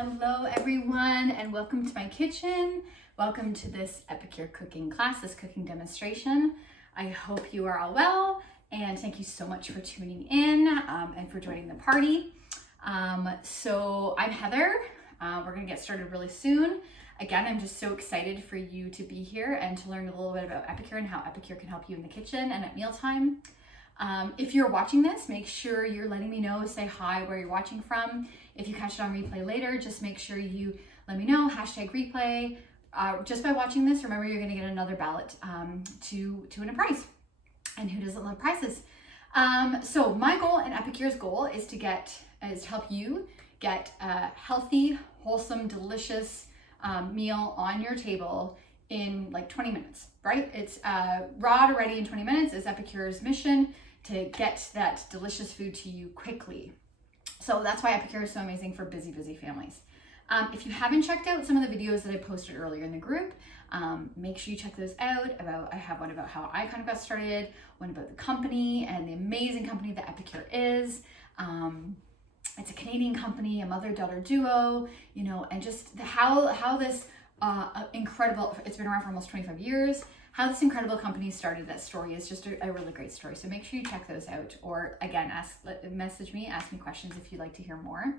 Hello everyone, and welcome to my kitchen. Welcome to this Epicure cooking class, this cooking demonstration. I hope you are all well, and thank you so much for tuning in and for joining the party. So I'm Heather. We're gonna get started really soon. Again, I'm just so excited for you to be here and to learn a little bit about Epicure and how Epicure can help you in the kitchen and at mealtime. If you're watching this, make sure you're letting me know, say hi, where you're watching from. If you catch it on replay later, just make sure you let me know, #replay. Just by watching this, remember you're gonna get another ballot to win a prize. And who doesn't love prizes? So my goal and Epicure's goal is to help you get a healthy, wholesome, delicious meal on your table in like 20 minutes, right? It's raw to ready in 20 minutes is Epicure's mission, to get that delicious food to you quickly. So that's why Epicure is so amazing for busy families. If you haven't checked out some of the videos that I posted earlier in the group, make sure you check those out. I have one about how I kind of got started, one about the company and the amazing company that Epicure is. It's a Canadian company, a mother-daughter duo, you know, and just how this incredible, it's been around for almost 25 years, how this incredible company started. That story is just a really great story. So make sure you check those out, or again, message me, ask me questions if you'd like to hear more.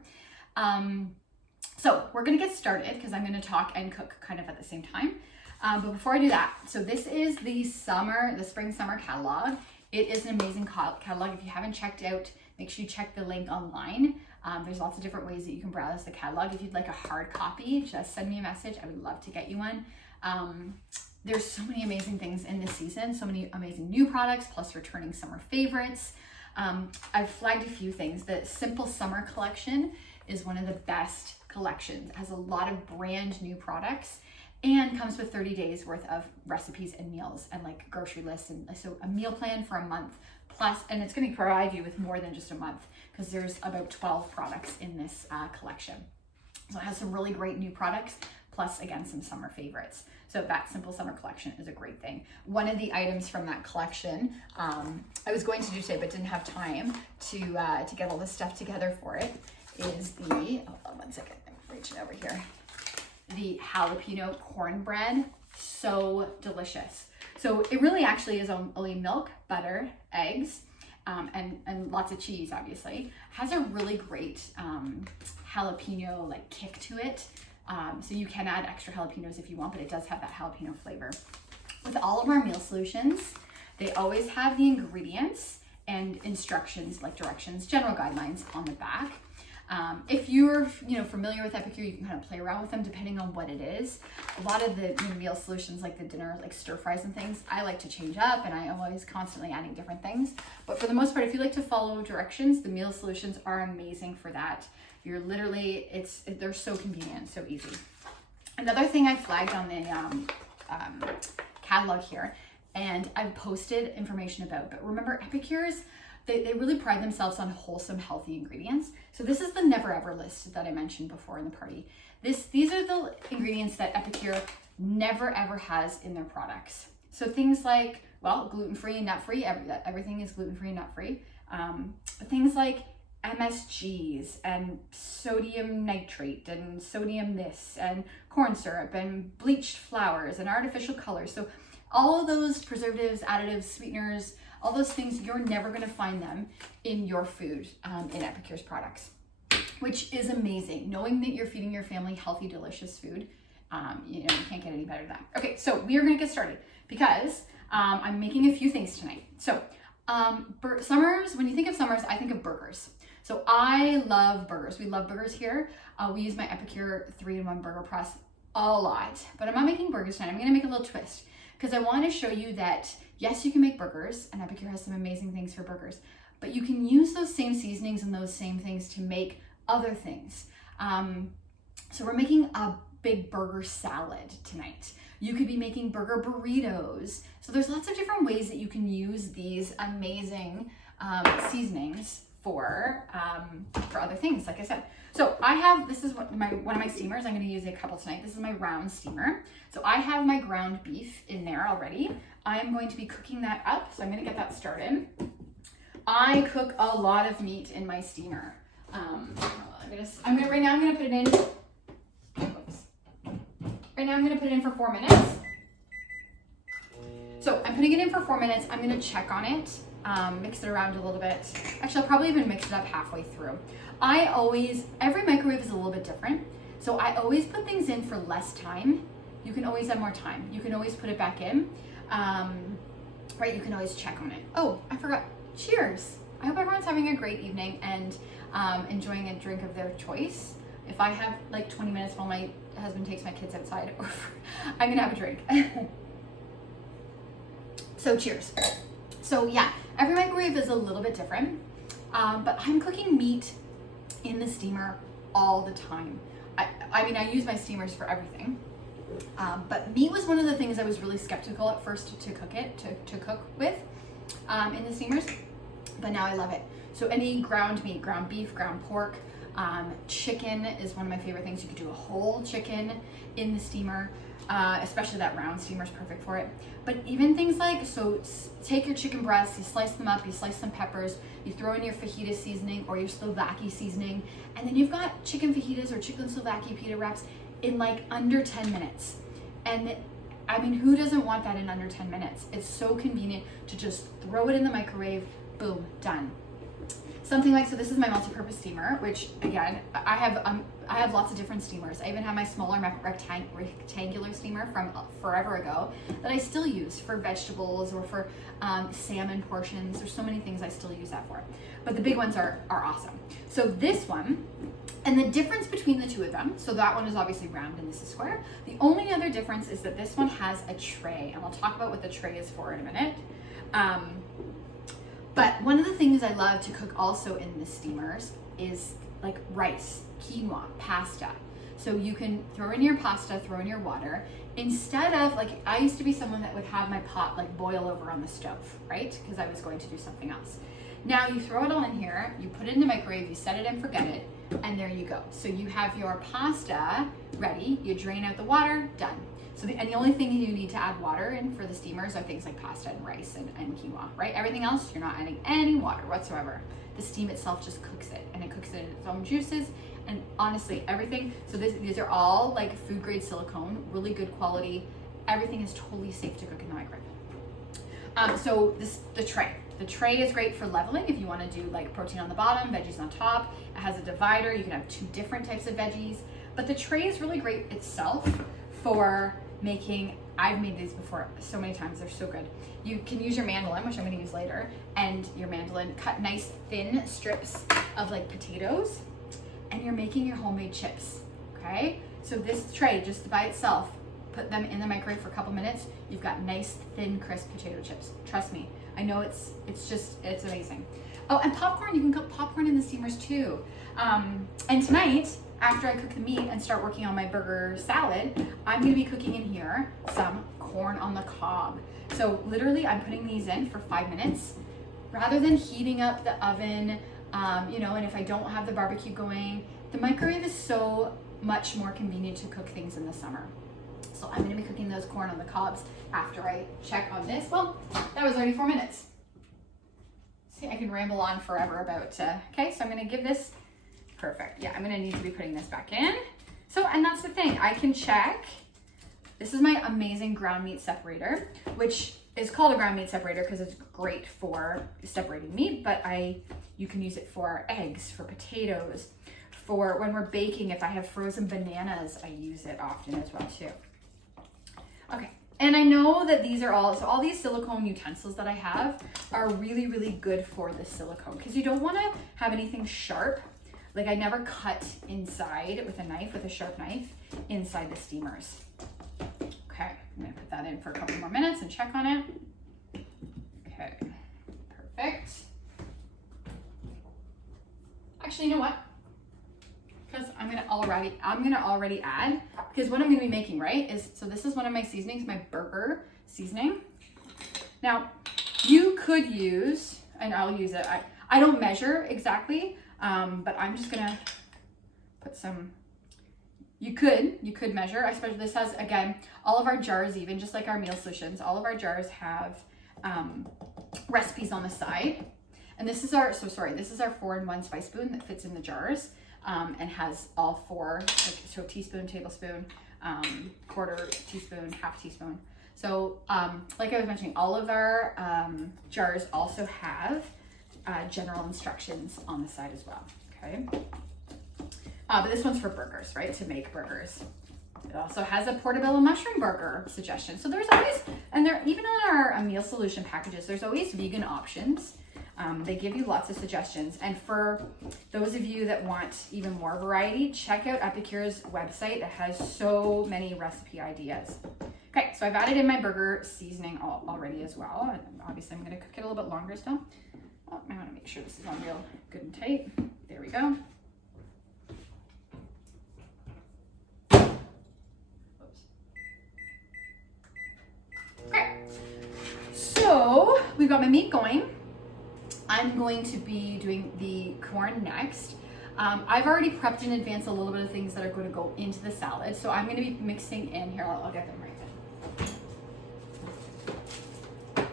So we're gonna get started because I'm gonna talk and cook kind of at the same time. But before I do that, so this is the spring summer catalog. It is an amazing catalog. If you haven't checked out, make sure you check the link online. There's lots of different ways that you can browse the catalog. If you'd like a hard copy, just send me a message. I would love to get you one. There's so many amazing things in this season, so many amazing new products, plus returning summer favorites. I've flagged a few things. The Simple Summer collection is one of the best collections. It has a lot of brand new products and comes with 30 days worth of recipes and meals and like grocery lists, and so a meal plan for a month plus, and it's going to provide you with more than just a month because there's about 12 products in this collection. So it has some really great new products, plus again some summer favorites. So that Simple Summer collection is a great thing. One of the items from that collection I was going to do today but didn't have time to get all this stuff together for it is the, hold on one second, I'm reaching over here, the jalapeno cornbread. So delicious. So it really actually is only milk, butter, eggs, and lots of cheese, obviously. Has a really great jalapeno like kick to it. So you can add extra jalapenos if you want, but it does have that jalapeno flavor. With all of our meal solutions, they always have the ingredients and instructions, like directions, general guidelines on the back. If you're familiar with Epicure, you can kind of play around with them depending on what it is. A lot of the meal solutions, like the dinner, like stir fries and things, I like to change up, and I am always constantly adding different things. But for the most part, if you like to follow directions, the meal solutions are amazing for that. You're literally, they're so convenient, so easy. Another thing I flagged on the catalog here, and I've posted information about, but remember Epicure's, they really pride themselves on wholesome, healthy ingredients. So this is the never ever list that I mentioned before in the party. These are the ingredients that Epicure never ever has in their products. So things like, well, gluten-free, nut-free, everything is gluten-free, nut-free. But things like MSGs and sodium nitrate and sodium this and corn syrup and bleached flours and artificial colors. So all of those preservatives, additives, sweeteners, all those things, you're never going to find them in your food in Epicure's products, which is amazing. Knowing that you're feeding your family healthy, delicious food, you can't get any better than that. Okay, so we are going to get started because I'm making a few things tonight. So summers, when you think of summers, I think of burgers. So I love burgers. We love burgers here. We use my Epicure 3-in-1 burger press a lot, but I'm not making burgers tonight. I'm going to make a little twist because I want to show you that yes, you can make burgers, and Epicure has some amazing things for burgers, but you can use those same seasonings and those same things to make other things. So we're making a big burger salad tonight. You could be making burger burritos. So there's lots of different ways that you can use these amazing seasonings for other things, like I said. So I have, this is one of my steamers. I'm going to use a couple tonight. This is my round steamer. So I have my ground beef in there already. I'm going to be cooking that up. So I'm going to get that started. I cook a lot of meat in my steamer. Right now I'm going to put it in Right now I'm gonna put it in for 4 minutes. So I'm putting it in for 4 minutes. I'm gonna check on it, mix it around a little bit. Actually, I'll probably even mix it up halfway through. Every microwave is a little bit different. So I always put things in for less time. You can always add more time. You can always put it back in. Right, you can always check on it. Oh, I forgot, cheers. I hope everyone's having a great evening and enjoying a drink of their choice. If I have like 20 minutes while my husband takes my kids outside, I'm gonna have a drink. So cheers. So yeah, every microwave is a little bit different, but I'm cooking meat in the steamer all the time. I mean, I use my steamers for everything, but meat was one of the things I was really skeptical at first to cook with in the steamers, but now I love it. So any ground meat, ground beef, ground pork, chicken is one of my favorite things. You could do a whole chicken in the steamer. Especially that round steamer is perfect for it. But even things like, so take your chicken breasts, you slice them up, you slice some peppers, you throw in your fajita seasoning or your Slovakia seasoning, and then you've got chicken fajitas or chicken Slovakia pita wraps in like under 10 minutes. And I mean, who doesn't want that in under 10 minutes? It's so convenient to just throw it in the microwave, boom, done. Something like, so this is my multi-purpose steamer, which again, I have lots of different steamers. I even have my smaller rectangular steamer from forever ago that I still use for vegetables or for salmon portions. There's so many things I still use that for. But the big ones are awesome. So this one, and the difference between the two of them, so that one is obviously round and this is square. The only other difference is that this one has a tray, and I'll talk about what the tray is for in a minute. But one of the things I love to cook also in the steamers is like rice, quinoa, pasta. So you can throw in your pasta, throw in your water. Instead of, like, I used to be someone that would have my pot like boil over on the stove, right? Because I was going to do something else. Now you throw it all in here, you put it in the microwave, you set it and forget it, and there you go. So you have your pasta ready, you drain out the water, done. So and the only thing you need to add water in for the steamers are things like pasta and rice and quinoa, right? Everything else, you're not adding any water whatsoever. The steam itself just cooks it, and it cooks it in its own juices. And honestly, everything, so these are all like food grade silicone, really good quality. Everything is totally safe to cook in the microwave. So the tray is great for leveling if you want to do like protein on the bottom, veggies on top. It has a divider, you can have 2 different types of veggies. But the tray is really great itself for making, I've made these before so many times, they're so good. You can use your mandolin, which I'm going to use later, and your mandolin, cut nice thin strips of like potatoes, and you're making your homemade chips, okay? So this tray, just by itself, put them in the microwave for a couple minutes, you've got nice thin crisp potato chips. Trust me, I know it's amazing. Oh, and popcorn, you can cook popcorn in the steamers too. And tonight, after I cook the meat and start working on my burger salad, I'm gonna be cooking in here some corn on the cob. So literally I'm putting these in for 5 minutes rather than heating up the oven, and if I don't have the barbecue going, the microwave is so much more convenient to cook things in the summer. So I'm gonna be cooking those corn on the cobs after I check on this. Well, that was already 4 minutes. See, I can ramble on forever about, okay, so I'm gonna give this. Perfect. Yeah, I'm gonna need to be putting this back in. So, and that's the thing, I can check. This is my amazing ground meat separator, which is called a ground meat separator because it's great for separating meat, but you can use it for eggs, for potatoes, for when we're baking. If I have frozen bananas, I use it often as well too. Okay, and I know that these are all these silicone utensils that I have are really, really good for the silicone because you don't wanna have anything sharp. Like I never cut inside with a sharp knife inside the steamers. Okay, I'm gonna put that in for a couple more minutes and check on it. Okay, perfect. Actually, you know what? Because I'm gonna already add, because what I'm gonna be making, right, is, so this is one of my seasonings, my burger seasoning. Now, you could use, and I'll use it, I don't measure exactly, but I'm just gonna put some, you could measure. I suppose this has, again, all of our jars, even just like our meal solutions, all of our jars have recipes on the side. And this is our 4-in-1 spice spoon that fits in the jars and has all 4, like, so teaspoon, tablespoon, quarter teaspoon, half teaspoon. So like I was mentioning, all of our jars also have general instructions on the side as well, okay? But this one's for burgers, right? To make burgers. It also has a portobello mushroom burger suggestion. So there's always, and there even on our meal solution packages, there's always vegan options. They give you lots of suggestions. And for those of you that want even more variety, check out Epicure's website. It has so many recipe ideas. Okay, so I've added in my burger seasoning already as well. And obviously I'm gonna cook it a little bit longer still. Oh, I wanna make sure this is on real good and tight. There we go. Oops. Okay, so we've got my meat going. I'm going to be doing the corn next. I've already prepped in advance a little bit of things that are going to go into the salad. So I'm going to be mixing in here. I'll get them right then.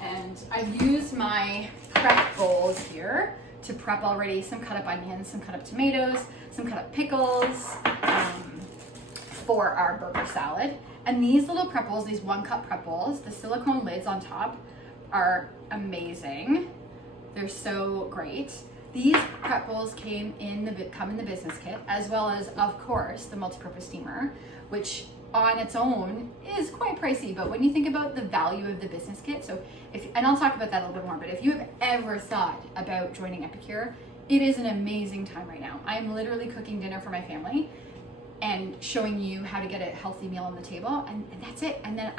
And I've used my prep bowls here to prep already some cut up onions, some cut up tomatoes, some cut up pickles for our burger salad. And these little prep bowls, these 1 cup prep bowls, the silicone lids on top are amazing. They're so great. These prep bowls come in the business kit, as well as, of course, the multi-purpose steamer, which on its own is quite pricey. But when you think about the value of the business kit, and I'll talk about that a little bit more, but if you have ever thought about joining Epicure, it is an amazing time right now. I'm literally cooking dinner for my family and showing you how to get a healthy meal on the table, and that's it. And then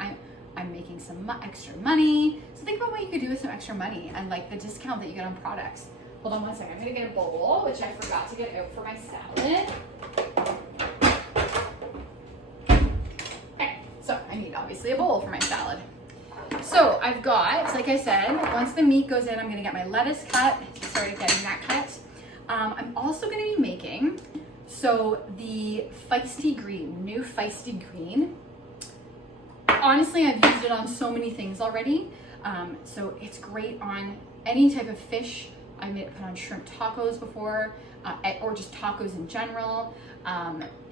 I'm making some extra money. So think about what you could do with some extra money and like the discount that you get on products. Hold on one second. I'm gonna get a bowl, which I forgot to get out for my salad. Okay, so I need obviously a bowl for my salad. So I've got, like I said, once the meat goes in, I'm gonna get my lettuce cut, started getting that cut. I'm also gonna be making, so the feisty green, new feisty green. Honestly, I've used it on so many things already. So it's great on any type of fish. I made it put on shrimp tacos before, or just tacos in general.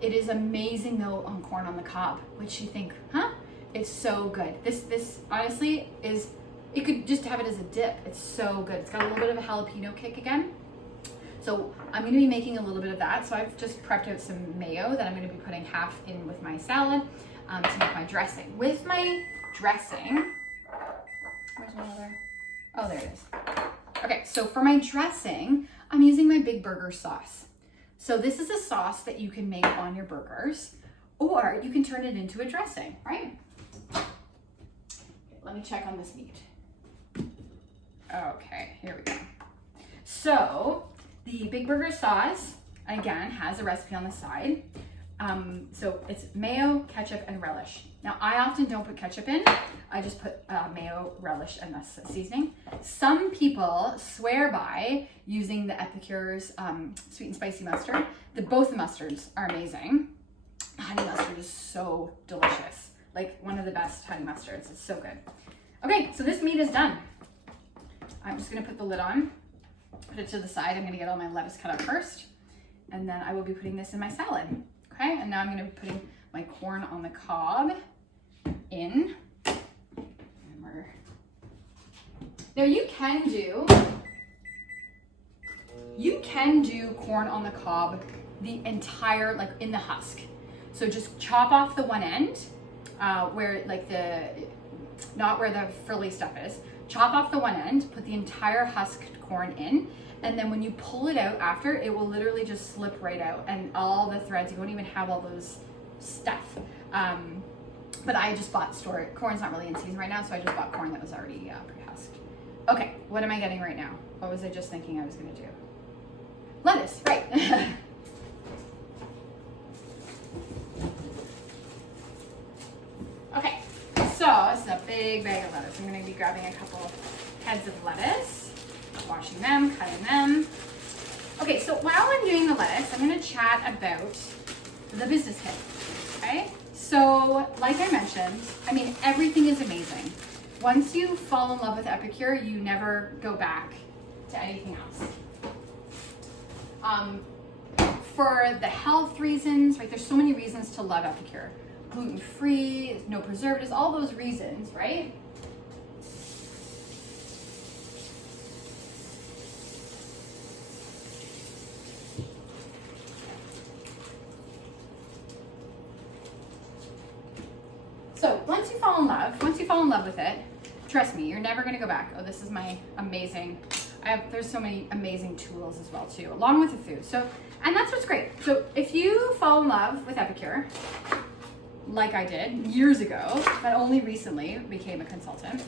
It is amazing though on corn on the cob, which you think, huh? It's so good. This honestly is, you could just have it as a dip. It's so good. It's got a little bit of a jalapeno kick again. So I'm gonna be making a little bit of that. So I've just prepped out some mayo that I'm gonna be putting half in with my salad to make my dressing. With my dressing, where's my other? Oh, there it is. Okay, so for my dressing, I'm using my Big Burger sauce. So this is a sauce that you can make on your burgers, or you can turn it into a dressing, right? Okay, let me check on this meat. Okay, here we go. So the Big Burger sauce, again, has a recipe on the side. So it's mayo, ketchup, and relish. Now, I often don't put ketchup in. I just put mayo, relish, and the seasoning. Some people swear by using the Epicure's sweet and spicy mustard. Both the mustards are amazing. Honey mustard is so delicious. Like one of the best honey mustards. It's so good. Okay, so this meat is done. I'm just gonna put the lid on, put it to the side. I'm gonna get all my lettuce cut up first, and then I will be putting this in my salad. Okay, and now I'm gonna be putting my corn on the cob in. Now you can do corn on the cob the entire, like in the husk. So just chop off the one end, where like not where the frilly stuff is. Chop off the one end, put the entire husked corn in, and then when you pull it out after, it will literally just slip right out, and all the threads, you won't even have all those stuff. But I just bought corn's not really in season right now, so I just bought corn that was already pre-husked. Okay, what am I getting right now? What was I just thinking I was gonna do? Lettuce, right. Okay, so this is a big bag of lettuce. I'm gonna be grabbing a couple heads of lettuce, washing them, cutting them. Okay, so while I'm doing the lettuce, I'm gonna chat about the business kit, okay? So, like I mentioned, I mean, everything is amazing. Once you fall in love with Epicure, you never go back to anything else. for the health reasons, right? There's so many reasons to love Epicure. Gluten-free, no preservatives, all those reasons, right? So once you fall in love with it, trust me, you're never gonna go back. Oh, this is my amazing, there's so many amazing tools as well too, along with the food. So, and that's what's great. So if you fall in love with Epicure, like I did years ago, but only recently became a consultant.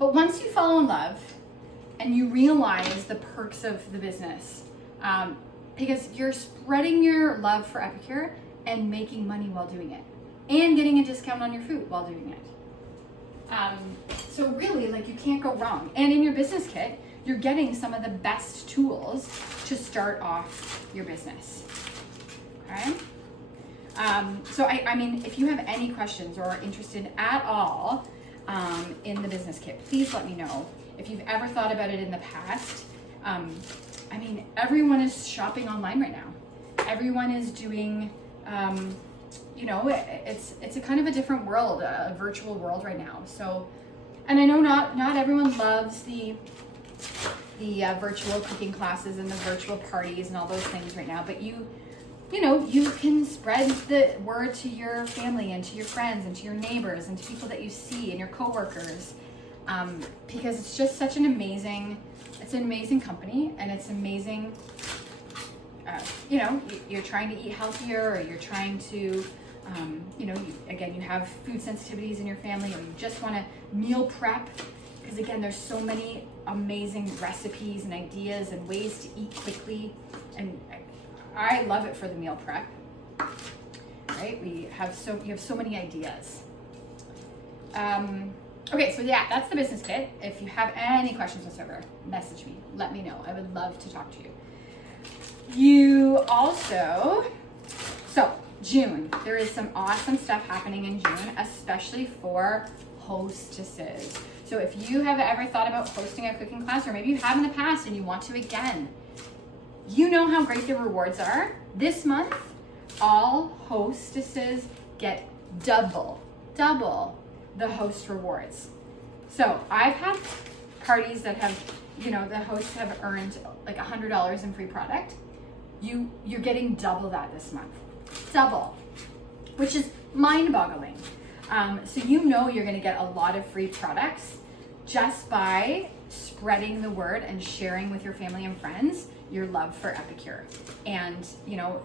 But once you fall in love and you realize the perks of the business, because you're spreading your love for Epicure and making money while doing it, and getting a discount on your food while doing it. So really, like, you can't go wrong. And in your business kit, you're getting some of the best tools to start off your business, okay? So I mean, if you have any questions or are interested at all in the business kit, please let me know. If you've ever thought about it in the past, I mean, everyone is shopping online right now. Everyone is doing, you know, it's a kind of a different world, a virtual world right now. So, and I know not everyone loves the virtual cooking classes and the virtual parties and all those things right now, but you know, you can spread the word to your family and to your friends and to your neighbors and to people that you see and your coworkers, because it's just such an amazing company, and it's amazing. You know, you're trying to eat healthier, or you're trying to, you know, you have food sensitivities in your family, or you just want to meal prep, because again, there's so many amazing recipes and ideas and ways to eat quickly, and I love it for the meal prep, right? You have so many ideas. Okay, so yeah, that's the business kit. If you have any questions whatsoever, message me, let me know. I would love to talk to you. You also, so June, there is some awesome stuff happening in June, especially for hostesses. So if you have ever thought about hosting a cooking class, or maybe you have in the past and you want to again, you know how great the rewards are. This month, all hostesses get double the host rewards. So I've had parties that have, you know, the hosts have earned like $100 in free product. You're getting double that this month. Double, which is mind-boggling. So you know you're gonna get a lot of free products just by spreading the word and sharing with your family and friends your love for Epicure, and, you know,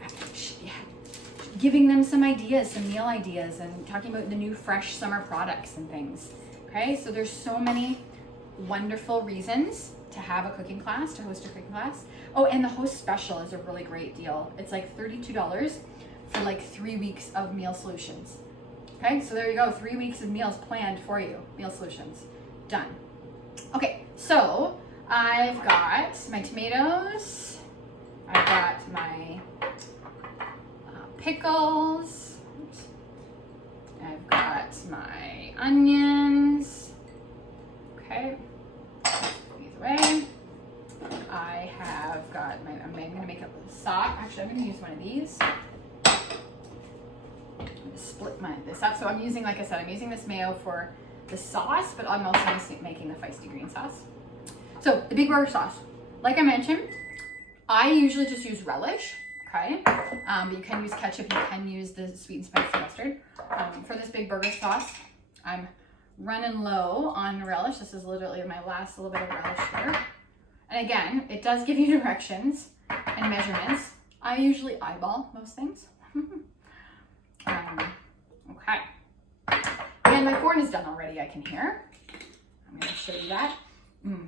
giving them some ideas, some meal ideas, and talking about the new fresh summer products and things. Okay, so there's so many wonderful reasons to have a cooking class, to host a cooking class. Oh, and the host special is a really great deal. It's like $32 for like 3 weeks of meal solutions. Okay, so there you go, 3 weeks of meals planned for you, meal solutions, done. Okay, so I've got my tomatoes, I've got my pickles, I've got my onions, okay, these away. I have got I'm gonna make a sauce. Actually, I'm gonna use one of these. Split this up. So I'm using, like I said, I'm using this mayo for the sauce, but I'm also making the feisty green sauce. So the Big Burger sauce, like I mentioned, I usually just use relish, okay? But you can use ketchup, you can use the sweet and spicy mustard. For this Big Burger sauce, I'm running low on relish. This is literally my last little bit of relish here. And again, it does give you directions and measurements. I usually eyeball most things. Okay. And my corn is done already, I can hear. I'm gonna show you that.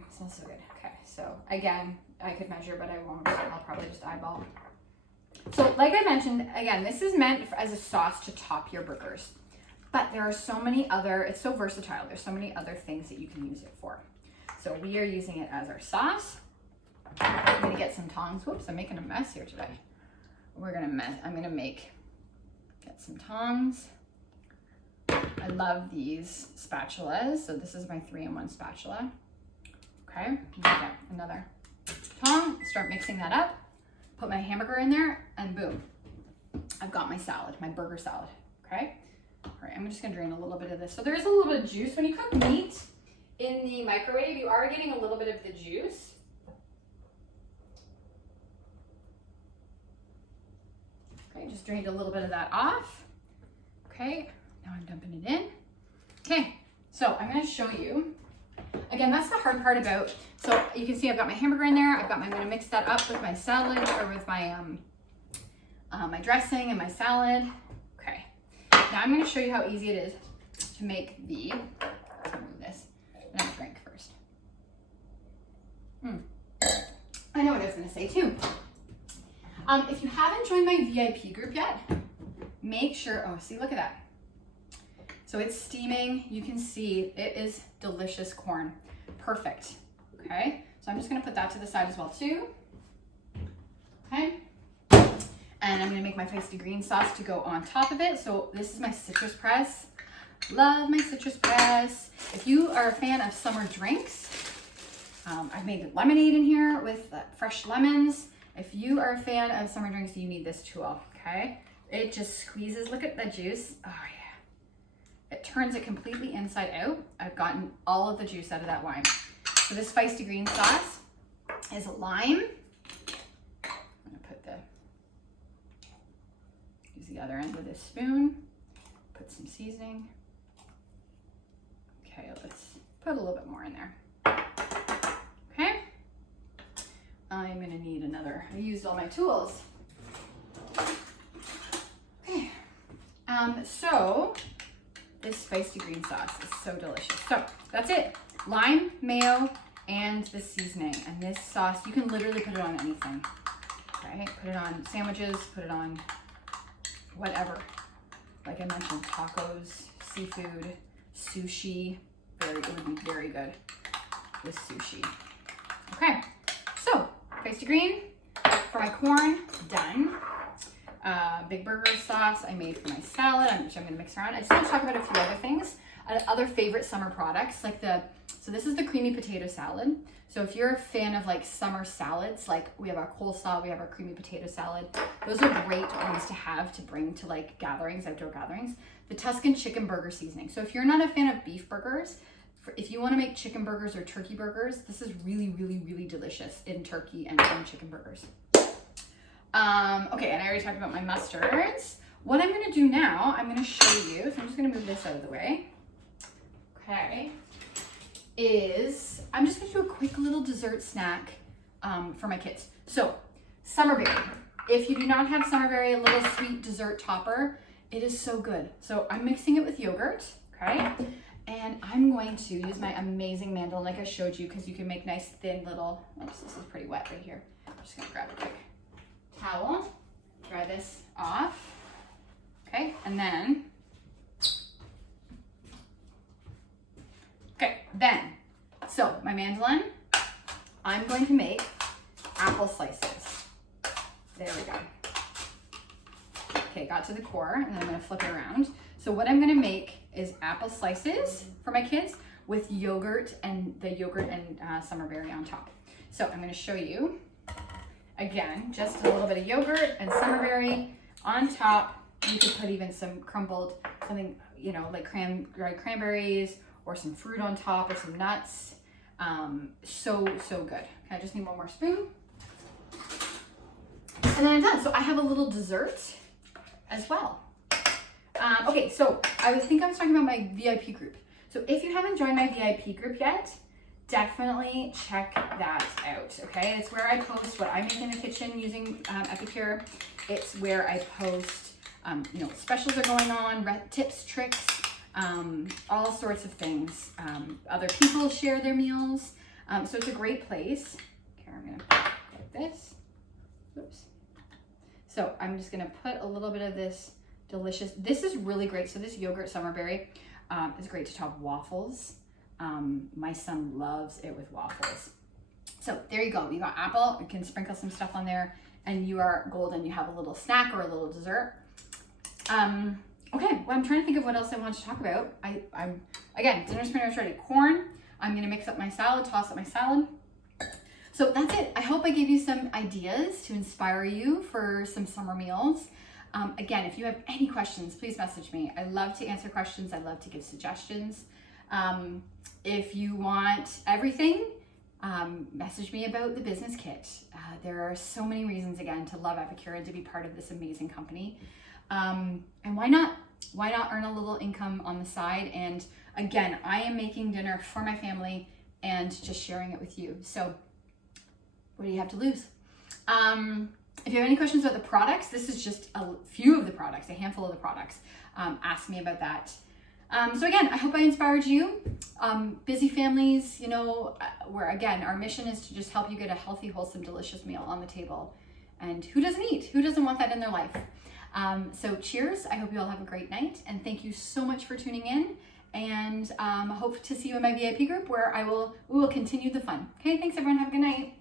Smells so good. Okay, so again, I could measure, but I won't. I'll probably just eyeball. So like I mentioned, again, this is meant as a sauce to top your burgers. But there are so many other, it's so versatile. There's so many other things that you can use it for. So we are using it as our sauce. I'm gonna get some tongs. Whoops, I'm making a mess here today. I'm gonna get some tongs. I love these spatulas. So this is my 3-in-1 spatula. Okay, get another tong, start mixing that up. put my hamburger in there, and boom, I've got my salad, my burger salad, okay? All right, I'm just gonna drain a little bit of this. So there is a little bit of juice. When you cook meat in the microwave, you are getting a little bit of the juice. Okay, just drained a little bit of that off. Okay, now I'm dumping it in. Okay, so I'm gonna show you. Again, that's the hard part about, so you can see I've got my hamburger in there. I'm gonna mix that up with my salad or with my my dressing and my salad. Okay, now I'm gonna show you how easy it is to make the, let's remove this, and I'll drink first. I know what I was gonna say too. If you haven't joined my VIP group yet, make sure, oh, see, look at that. So it's steaming. You can see it is delicious corn. Perfect. Okay, so I'm just gonna put that to the side as well too. Okay, and I'm gonna make my feisty green sauce to go on top of it. So this is my citrus press. Love my citrus press. If you are a fan of summer drinks, I've made lemonade in here with fresh lemons. If you are a fan of summer drinks, you need this tool, okay? It just squeezes, look at the juice. Oh yeah. It turns it completely inside out. I've gotten all of the juice out of that wine. So this feisty green sauce is lime. I'm gonna put use the other end with this spoon. Put some seasoning. Okay, let's put a little bit more in there. Okay. I'm gonna need another, I used all my tools. Okay. So this feisty green sauce is so delicious. So that's it. Lime, mayo, and the seasoning. And this sauce, you can literally put it on anything. Okay, put it on sandwiches, put it on whatever. Like I mentioned, tacos, seafood, sushi. It would be very good with sushi. Okay, so feisty green for my corn, done. Big burger sauce I made for my salad, which I'm gonna mix around. I just want to talk about a few other things. Other favorite summer products, like so this is the creamy potato salad. So if you're a fan of like summer salads, like we have our coleslaw, we have our creamy potato salad. Those are great ones to have to bring to like gatherings, outdoor gatherings. The Tuscan chicken burger seasoning. So if you're not a fan of beef burgers, if you want to make chicken burgers or turkey burgers, this is really, really, really delicious in turkey and in chicken burgers. Okay, and I already talked about my mustards. What I'm gonna do now, I'm gonna show you, so I'm just gonna move this out of the way. Okay, I'm just gonna do a quick little dessert snack for my kids. So, summerberry. If you do not have summerberry, a little sweet dessert topper, it is so good. So I'm mixing it with yogurt, okay? And I'm going to use my amazing mandolin like I showed you, because you can make nice thin little, oops, this is pretty wet right here. I'm just gonna grab a quick towel, dry this off, okay? And then, so my mandolin, I'm going to make apple slices. There we go. Okay, got to the core, and then I'm gonna flip it around. So what I'm gonna make is apple slices for my kids with yogurt and summerberry on top. So I'm gonna show you, again, just a little bit of yogurt and summerberry on top. You could put even some crumbled, something, you know, like dried cranberries or some fruit on top or some nuts. So good. Okay, I just need one more spoon. And then I'm done. So I have a little dessert as well. Okay, so I was talking about my VIP group. So if you haven't joined my VIP group yet, definitely check that out, okay? It's where I post what I make in the kitchen using Epicure. It's where I post, you know, specials are going on, tips, tricks, all sorts of things. Other people share their meals. So it's a great place. Okay, I'm gonna put like this. Oops. So I'm just gonna put a little bit of this delicious, this is really great. So this yogurt summerberry is great to top waffles. My son loves it with waffles. So there you go. You got apple, you can sprinkle some stuff on there, and you are golden. You have a little snack or a little dessert. Okay, well, I'm trying to think of what else I want to talk about. Again, dinner's pretty much ready. Corn, I'm gonna mix up my salad, toss up my salad. So that's it. I hope I gave you some ideas to inspire you for some summer meals. Again, if you have any questions, please message me. I love to answer questions. I love to give suggestions. If you want everything, message me about the business kit. There are so many reasons, again, to love Epicure and to be part of this amazing company. And why not earn a little income on the side? And again, I am making dinner for my family and just sharing it with you. So what do you have to lose? If you have any questions about the products, this is just a few of the products, a handful of the products. Ask me about that. So again, I hope I inspired you. Busy families, you know, where again, our mission is to just help you get a healthy, wholesome, delicious meal on the table. And who doesn't eat? Who doesn't want that in their life? So cheers. I hope you all have a great night. And thank you so much for tuning in. And hope to see you in my VIP group where we will continue the fun. Okay, thanks everyone. Have a good night.